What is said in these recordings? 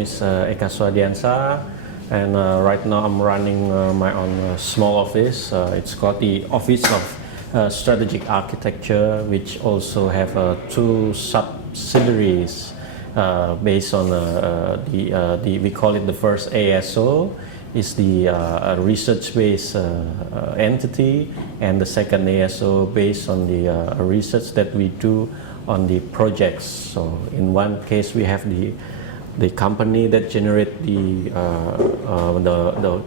name is Eka Swadiansa, and right now I'm running my own small office. It's called the Office of Strategic Architecture, which also have two subsidiaries based on we call it the first ASO, is the research-based entity, and the second ASO based on the research that we do on the projects. So in one case we have the company that generate the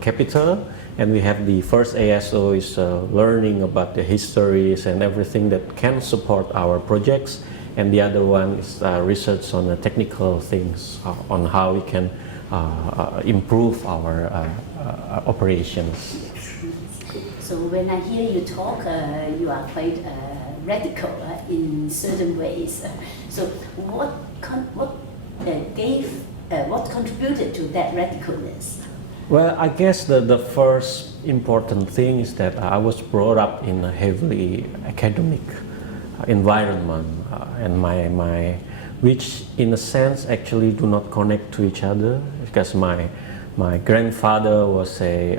capital, and we have the first ASO is learning about the histories and everything that can support our projects, and the other one is research on the technical things on how we can improve our operations. So when I hear you talk, you are quite radical in certain ways. So what contributed to that radicalness? Well, I guess the first important thing is that I was brought up in a heavily academic environment, and my which in a sense actually do not connect to each other, because my grandfather was a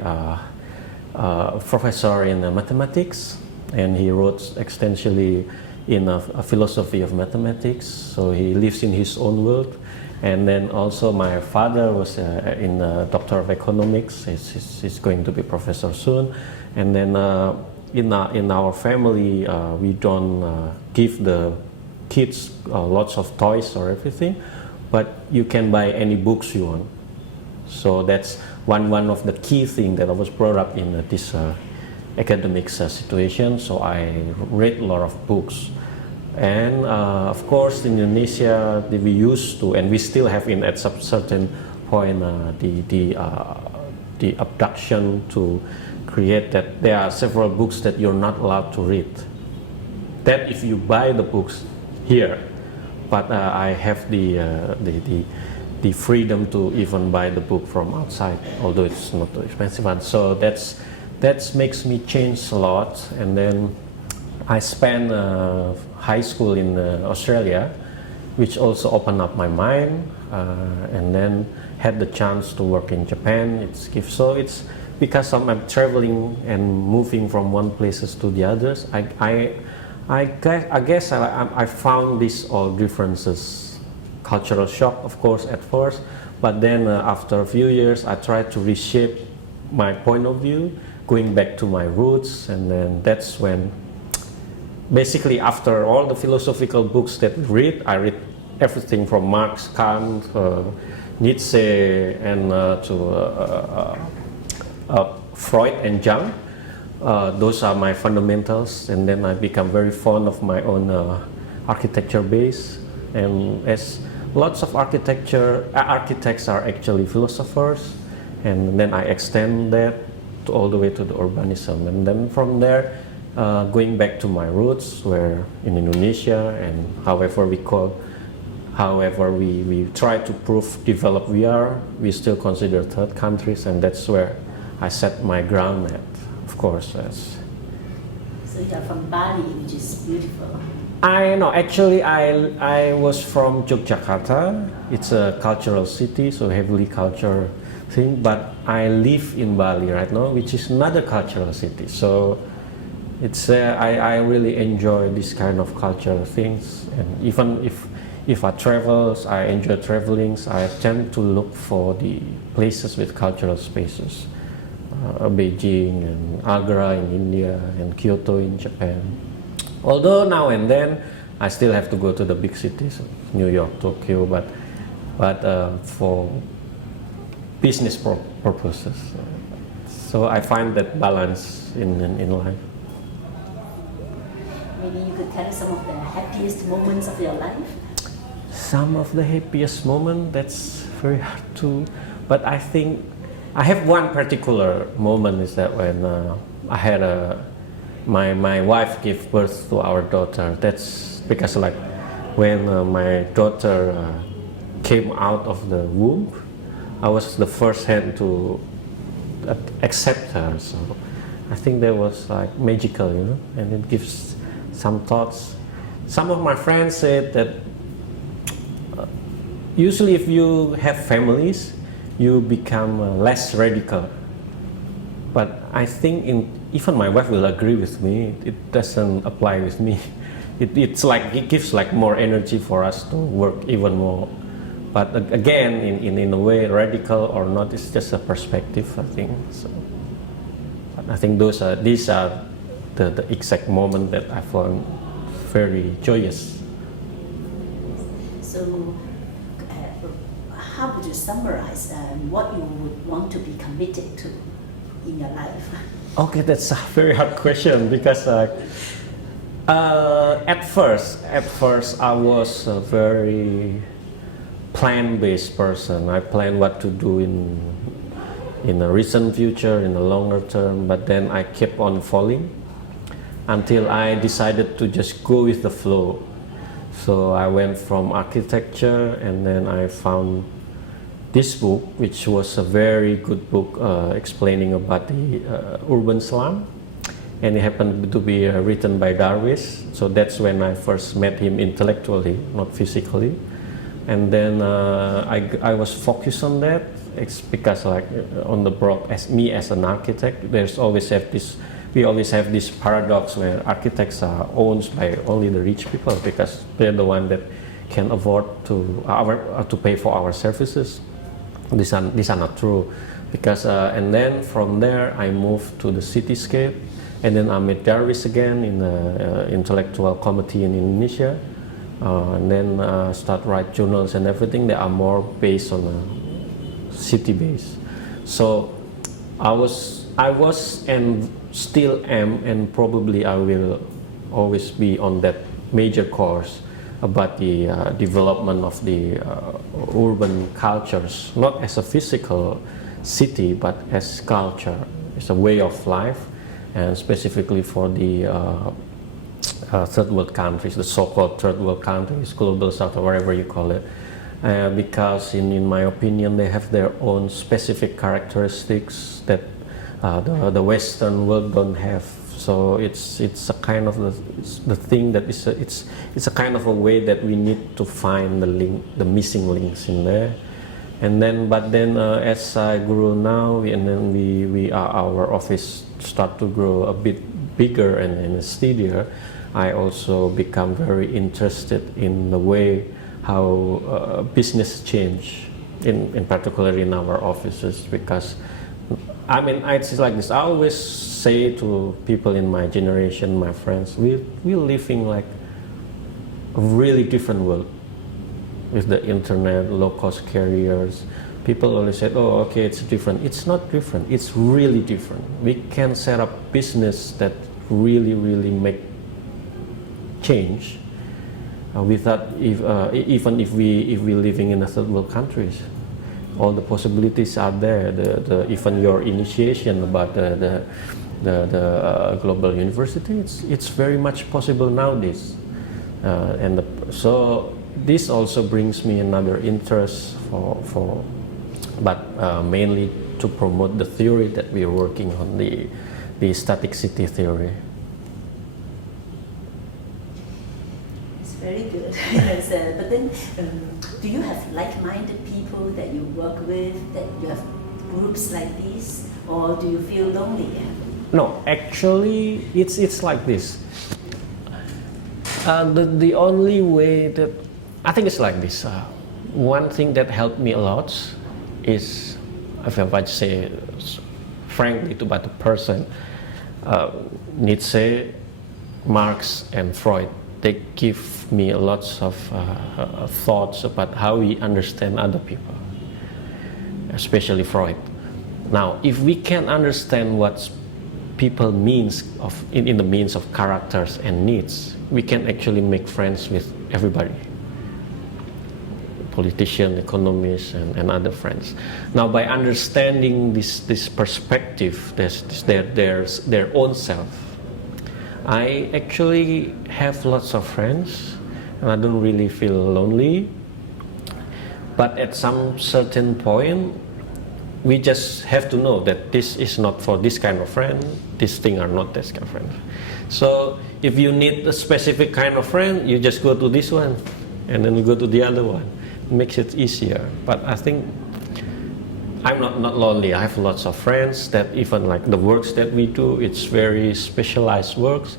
professor in mathematics, and he wrote extensively in a philosophy of mathematics, so he lives in his own world. And then also my father was in Doctor of Economics. He's going to be professor soon. And then in our family, we don't give the kids lots of toys or everything, but you can buy any books you want. So that's one of the key things that I was brought up in this academic situation. So I read a lot of books. And of course, in Indonesia, we used to, and we still have at some certain point, the abduction to create that there are several books that you're not allowed to read. That if you buy the books here, but I have the freedom to even buy the book from outside, although it's not too expensive one. So that makes me change a lot. And then I spent high school in Australia, which also opened up my mind, and then had the chance to work in Japan. So it's because I'm traveling and moving from one places to the others. I guess I found these all differences, cultural shock, of course, at first, but then after a few years, I tried to reshape my point of view, going back to my roots, and then that's when, basically, after all the philosophical books that I read everything from Marx, Kant, Nietzsche, and to Freud and Jung. Those are my fundamentals, and then I become very fond of my own architecture base. And as lots of architects are actually philosophers, and then I extend that all the way to the urbanism, and then from there, going back to my roots, where in Indonesia, and however we try to prove developed we still consider third countries, and that's where I set my ground at, of course. Yes. So you are from Bali, which is beautiful. Actually I was from Yogyakarta. It's a cultural city, so heavily cultural thing, but I live in Bali right now, which is another cultural city. So it's I really enjoy this kind of cultural things, and even if I travel, I enjoy traveling. I tend to look for the places with cultural spaces, Beijing and Agra in India and Kyoto in Japan. Although now and then I still have to go to the big cities, New York, Tokyo, but for business purposes. So I find that balance in life. Maybe you could tell us some of the happiest moments of your life? Some of the happiest moments, that's very hard to, but I think I have one particular moment, is that when I had my wife gave birth to our daughter. That's because like when my daughter came out of the womb, I was the first hand to accept her. So I think that was like magical, and it gives some thoughts. Some of my friends said that usually if you have families, you become less radical. But I think even my wife will agree with me. It doesn't apply with me. It's like it gives like more energy for us to work even more. But again, in a way, radical or not, it's just a perspective, I think. So, but I think these are the exact moment that I found very joyous. So, how would you summarize what you would want to be committed to in your life? Okay, that's a very hard question because at first I was a very plan-based person. I plan what to do in the recent future, in the longer term, but then I kept on falling until I decided to just go with the flow. So I went from architecture and then I found this book, which was a very good book explaining about the urban slum, and it happened to be written by Darwish. So that's when I first met him intellectually, not physically. And then I was focused on that. It's because like on the broad, as me as an architect, we always have this paradox where architects are owned by only the rich people because they're the one that can afford to pay for our services. These are not true, because and then from there I moved to the cityscape, and then I met Darwish again in the intellectual committee in Indonesia, and then start write journals and everything that are more based on a city base. So I was and still am, and probably I will always be on that major course about the development of the urban cultures, not as a physical city, but as culture, as a way of life, and specifically for the third world countries, the so-called third world countries, global south, or whatever you call it, because in my opinion, they have their own specific characteristics that the Western world don't have. So it's a kind of the thing that it's a kind of a way that we need to find the missing links in there. And then as I grew now, and then our office start to grow a bit bigger and steadier, I also become very interested in the way how business change, in particular in our offices, because I mean, it's like this. I always say to people in my generation, my friends, we're living like a really different world with the internet, low-cost carriers. People always say, "Oh, okay, it's different." It's not different. It's really different. We can set up business that really make change without even if we living in a third world countries. All the possibilities are there. Even your initiation about the global university, it's very much possible nowadays. So this also brings me another interest but mainly to promote the theory that we are working on, the static city theory. It's very good. Yes, but then, do you have like-minded people that you work with, that you have groups like this, or do you feel lonely? No, actually, it's like this. The only way that I think it's like this. One thing that helped me a lot is, if I say frankly about the person, Nietzsche, Marx, and Freud. They give me a lot of thoughts about how we understand other people, especially Freud. Now, if we can understand what people means in the means of characters and needs, we can actually make friends with everybody. Politicians, economists, and other friends. Now, by understanding this perspective, their own self, I actually have lots of friends, and I don't really feel lonely. But at some certain point, we just have to know that this is not for this kind of friend, these things are not this kind of friend. So if you need a specific kind of friend, you just go to this one, and then you go to the other one. makes it easier. But I think I'm not lonely. I have lots of friends that even like the works that we do, it's very specialized works,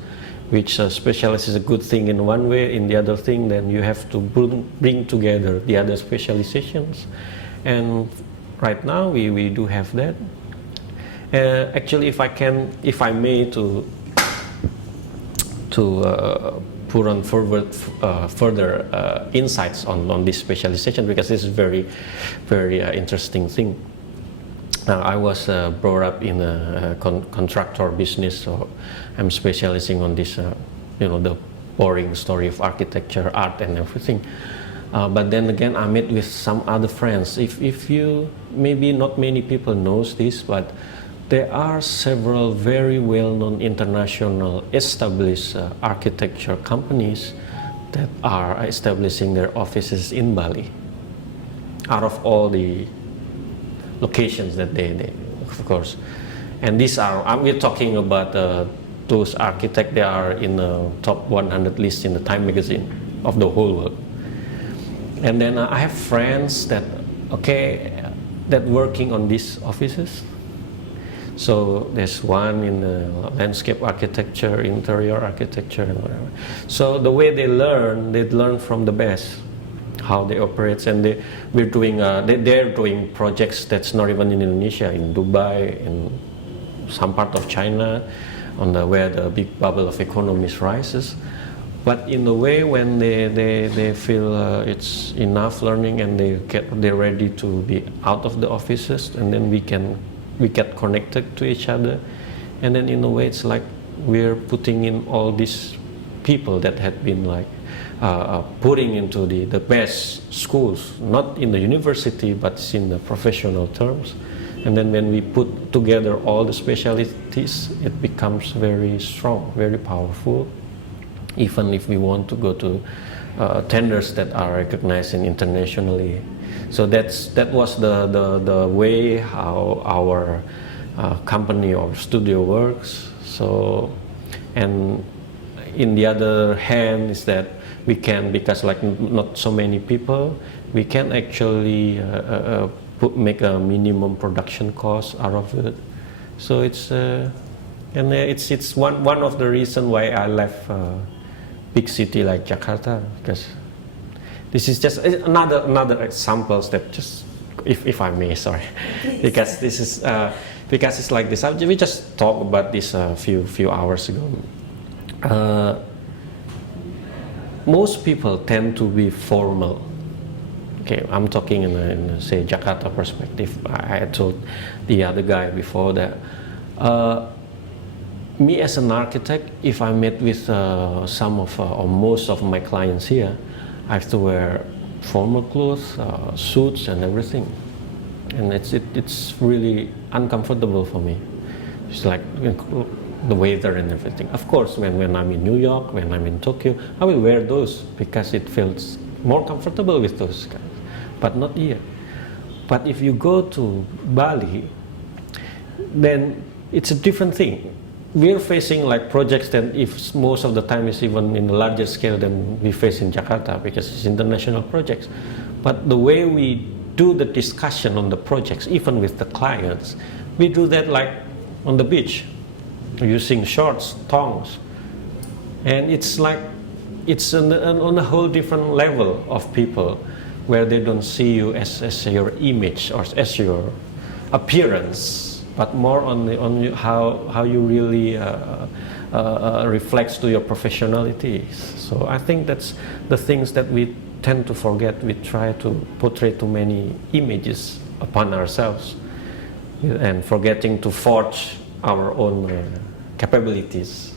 which specialist is a good thing in one way. In the other thing, then you have to bring together the other specializations. And right now we do have that. Actually, if I may to put on further insights on this specialization, because this is very interesting thing. I was brought up in a contractor business, so I'm specializing on this, the boring story of architecture, art, and everything. But then again, I met with some other friends. If you, maybe not many people knows this, but there are several very well-known international established architecture companies that are establishing their offices in Bali. Out of all the locations that they of course, and these are, we're talking about those architects. They are in the top 100 list in the Time magazine of the whole world. And then I have friends that working on these offices. So there's one in landscape architecture, interior architecture, and whatever. So the way they learn from the best, how they operate, and they're doing projects that's not even in Indonesia, in Dubai, in some part of China, where the big bubble of economies rises. But in a way, when they feel it's enough learning and they're ready to be out of the offices, and then we get connected to each other, and then in a way it's like we're putting in all these people that had been like putting into the best schools, not in the university but in the professional terms. And then when we put together all the specialties, it becomes very strong, very powerful, even if we want to go to tenders that are recognized internationally. So that was the way how our company or studio works. So, and in the other hand is that we can, because like not so many people, we can actually make a minimum production cost out of it. So it's it's one of the reasons why I left big city like Jakarta, because this is just another examples that just, if I may, sorry, because this is because it's like this. We just talked about this a few hours ago. Most people tend to be formal. Okay, I'm talking in a say Jakarta perspective. I told the other guy before that. Me as an architect, if I met with some of or most of my clients here, I have to wear formal clothes, suits, and everything, and it's really uncomfortable for me. It's like the weather and everything. Of course, when I'm in New York, when I'm in Tokyo, I will wear those because it feels more comfortable with those guys, but not here. But if you go to Bali, then it's a different thing. We're facing like projects that if most of the time is even in a larger scale than we face in Jakarta, because it's international projects. But the way we do the discussion on the projects, even with the clients, we do that like on the beach, using shorts, thongs. And it's like, it's on a whole different level of people, where they don't see you as your image or as your appearance, but more on how you really reflects to your professionality. So I think that's the things that we tend to forget. We try to portray too many images upon ourselves, and forgetting to forge our own capabilities.